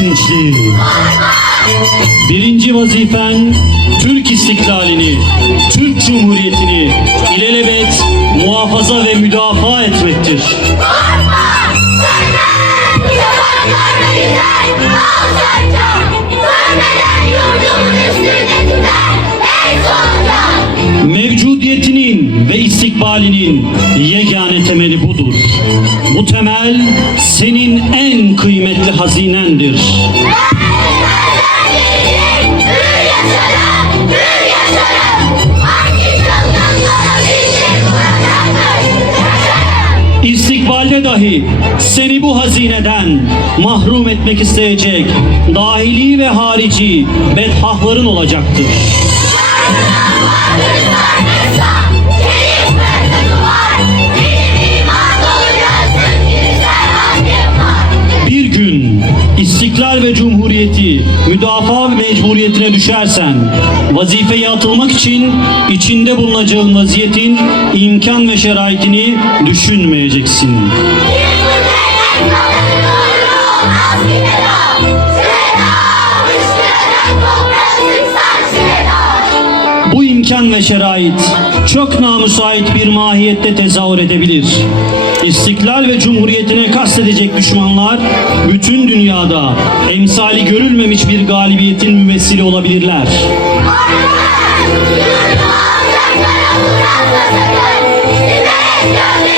gençliği. Birinci vazifen Türk istiklalini, Türk Cumhuriyeti'ni ilelebet muhafaza ve müdafaa etmektir. Mevcudiyetinin istikbalinin yegane temeli budur. Bu temel senin en kıymetli hazinendir. İstikbalde dahi seni bu hazineden mahrum etmek isteyecek dahili ve harici bedhahların olacaktır. Müdafaa mecburiyetine düşersen vazifeye atılmak için içinde bulunacağın vaziyetin imkan ve şeraitini düşünmeyeceksin. Bu imkan ve şerait çok namüsait bir mahiyette tezahür edebilir. İstiklal ve cumhuriyetine kastedecek düşmanlar bütün dünyada emsali görülmemiş bir galibiyetin mümessili olabilirler. Cebren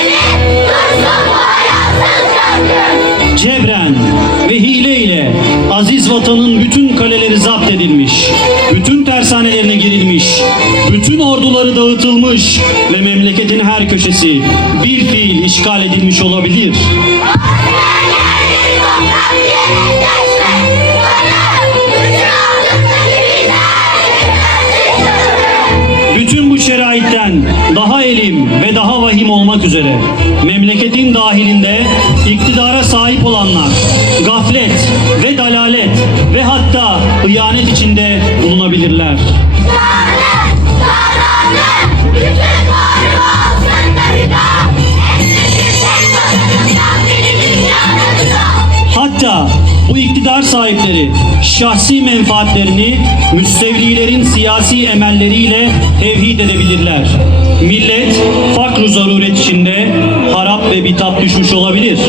bütün tersanelerine girilmiş, bütün orduları dağıtılmış ve memleketin her köşesi bir fiil işgal edilmiş olabilir. Bütün bu şeraitten daha elim ve daha vahim olmak üzere memleketin dahilinde iktidara sahip olanlar bu iktidar sahipleri şahsi menfaatlerini müstevlilerin siyasi emelleriyle tevhid edebilirler. Millet fakr zaruret içinde harap ve bitap düşmüş olabilir.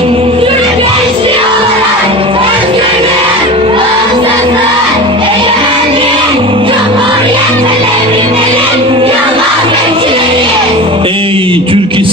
Ey Türk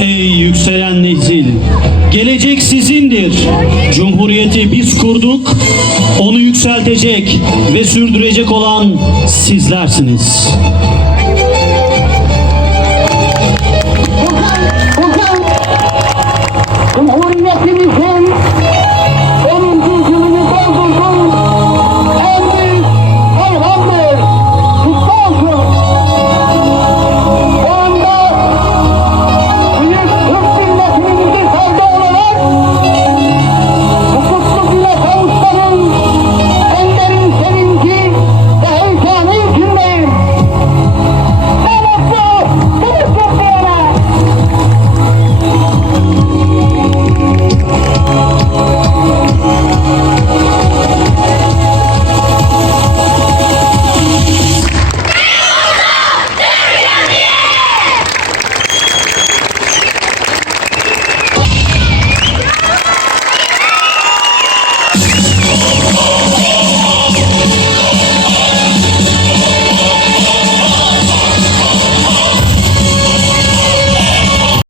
Ey yükselen nesil! Gelecek sizindir. Cumhuriyeti biz kurduk, onu yükseltecek ve sürdürecek olan sizlersiniz.